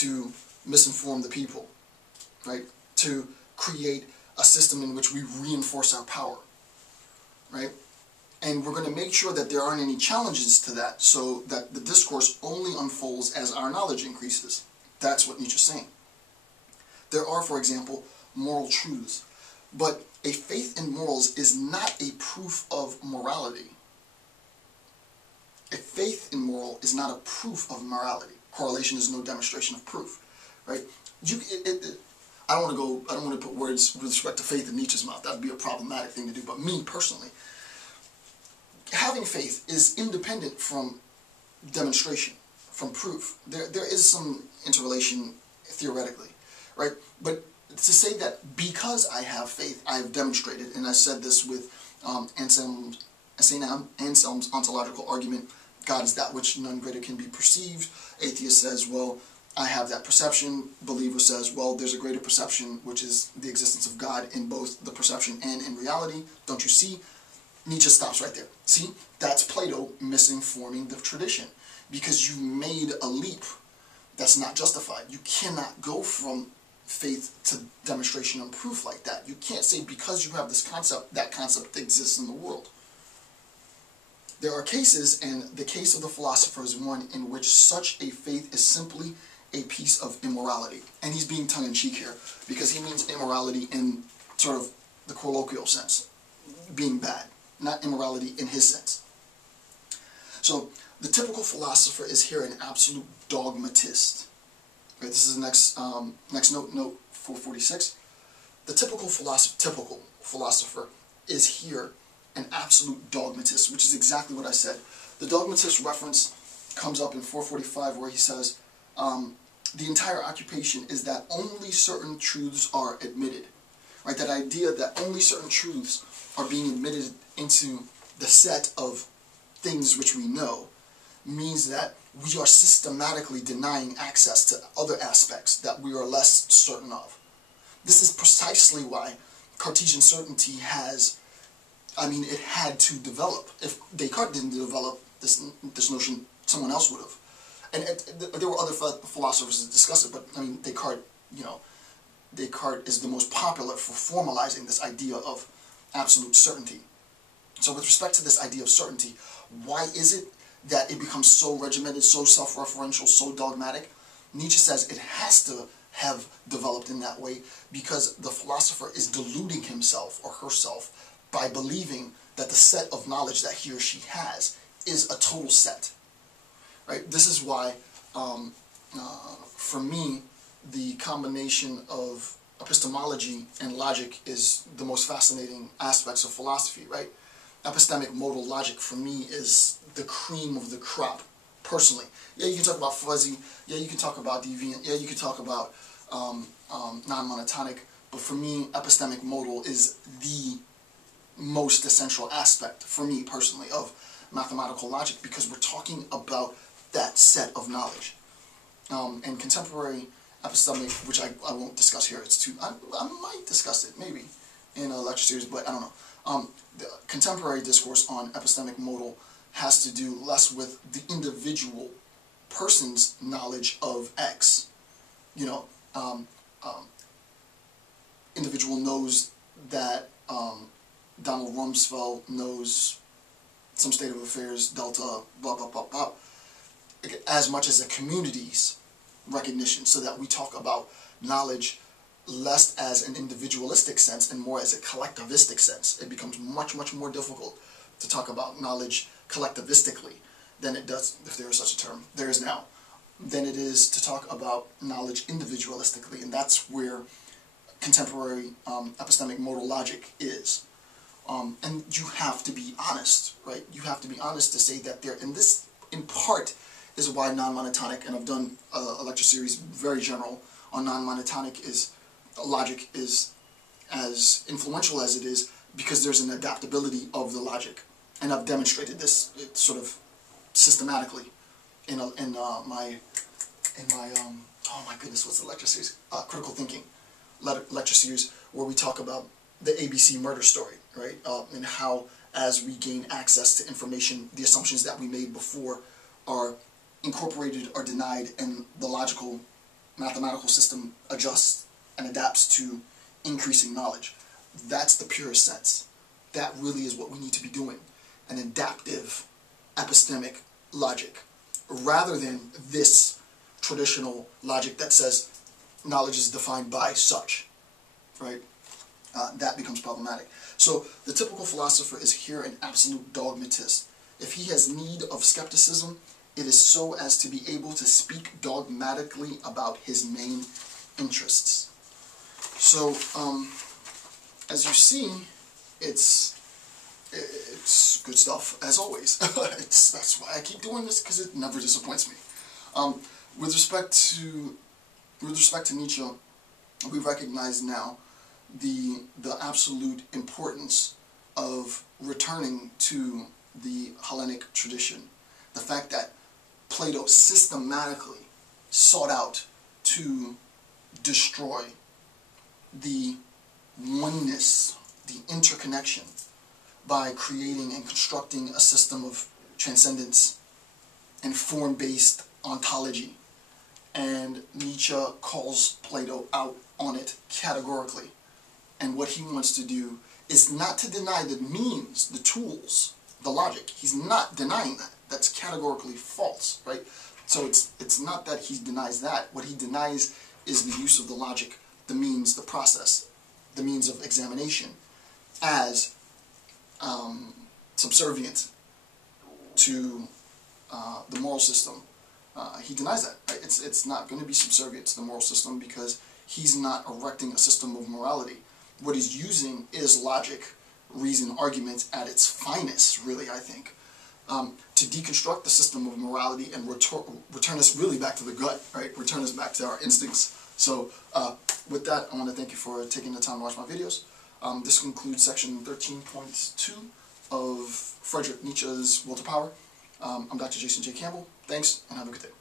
to misinform the people, right? To create a system in which we reinforce our power, right? And we're going to make sure that there aren't any challenges to that, so that the discourse only unfolds as our knowledge increases. That's what Nietzsche's saying. There are, for example, moral truths, but a faith in morals is not a proof of morality. A faith in moral is not a proof of morality. Correlation is no demonstration of proof, right? I don't want to put words with respect to faith in Nietzsche's mouth. That would be a problematic thing to do. But me personally, having faith is independent from demonstration, from proof. There is some interrelation theoretically, right? But to say that because I have faith, I have demonstrated, and I said this with St. Anselm's ontological argument, God is that which none greater can be perceived. Atheist says, well, I have that perception. Believer says, well, there's a greater perception, which is the existence of God in both the perception and in reality. Don't you see? Nietzsche stops right there. See, that's Plato misinforming the tradition, because you made a leap that's not justified. You cannot go from faith to demonstration and proof like that. You can't say because you have this concept, that concept exists in the world. There are cases, and the case of the philosopher is one in which such a faith is simply a piece of immorality. And he's being tongue-in-cheek here, because he means immorality in sort of the colloquial sense, being bad, not immorality in his sense. So the typical philosopher is here an absolute dogmatist. Right, this is the next note 446. The typical philosopher is here an absolute dogmatist, which is exactly what I said. The dogmatist reference comes up in 445, where he says, the entire occupation is that only certain truths are admitted. Right, that idea that only certain truths are being admitted into the set of things which we know means that we are systematically denying access to other aspects that we are less certain of. This is precisely why Cartesian certainty it had to develop. If Descartes didn't develop this notion, someone else would have. And there were other philosophers that discussed it, but I mean, Descartes is the most popular for formalizing this idea of absolute certainty. So with respect to this idea of certainty, why is it that it becomes so regimented, so self-referential, so dogmatic? Nietzsche says it has to have developed in that way because the philosopher is deluding himself or herself by believing that the set of knowledge that he or she has is a total set. Right? This is why, for me, the combination of epistemology and logic is the most fascinating aspects of philosophy, right? Epistemic modal logic, for me, is the cream of the crop, personally. Yeah, you can talk about fuzzy, yeah, you can talk about deviant, yeah, you can talk about non-monotonic, but for me, epistemic modal is the most essential aspect, for me personally, of mathematical logic, because we're talking about that set of knowledge. And contemporary epistemic, which I won't discuss here, it's too, I might discuss it, maybe, in a lecture series, but I don't know. The contemporary discourse on epistemic modal has to do less with the individual person's knowledge of X. You know, individual knows that Donald Rumsfeld knows some state of affairs, delta, blah, blah, blah, blah, as much as a community's recognition, so that we talk about knowledge less as an individualistic sense and more as a collectivistic sense. It becomes much, much more difficult to talk about knowledge collectivistically than it does, if there is such a term, there is now, than it is to talk about knowledge individualistically, and that's where contemporary epistemic modal logic is. And you have to be honest, right? You have to be honest to say that there, and this, in part, is why non-monotonic, and I've done a lecture series very general on non-monotonic, is logic is as influential as it is, because there's an adaptability of the logic, and I've demonstrated this sort of systematically in my oh my goodness, what's the lecture series? Critical Thinking lecture series, where we talk about the ABC murder story, right? And how, as we gain access to information, the assumptions that we made before are incorporated or denied, and the logical mathematical system adjusts and adapts to increasing knowledge. That's the purest sense. That really is what we need to be doing. An adaptive epistemic logic, rather than this traditional logic that says knowledge is defined by such, right? That becomes problematic. So the typical philosopher is here an absolute dogmatist. If he has need of skepticism, it is so as to be able to speak dogmatically about his main interests. So, as you see, it's good stuff, as always. That's why I keep doing this, because it never disappoints me. With respect to Nietzsche, we recognize now the absolute importance of returning to the Hellenic tradition. The fact that Plato systematically sought out to destroy the oneness, the interconnection, by creating and constructing a system of transcendence and form-based ontology. And Nietzsche calls Plato out on it categorically. And what he wants to do is not to deny the means, the tools, the logic. He's not denying that. That's categorically false, right? So it's not that he denies that. What he denies is the use of the logic, the means, the process, the means of examination as subservient to the moral system. He denies that. Right? It's not going to be subservient to the moral system because he's not erecting a system of morality. What he's using is logic, reason, argument at its finest, really, I think, to deconstruct the system of morality and return us really back to the gut, right? Return us back to our instincts. So with that, I want to thank you for taking the time to watch my videos. This concludes section 13.2 of Friedrich Nietzsche's Will to Power. I'm Dr. Jason J. Campbell. Thanks, and have a good day.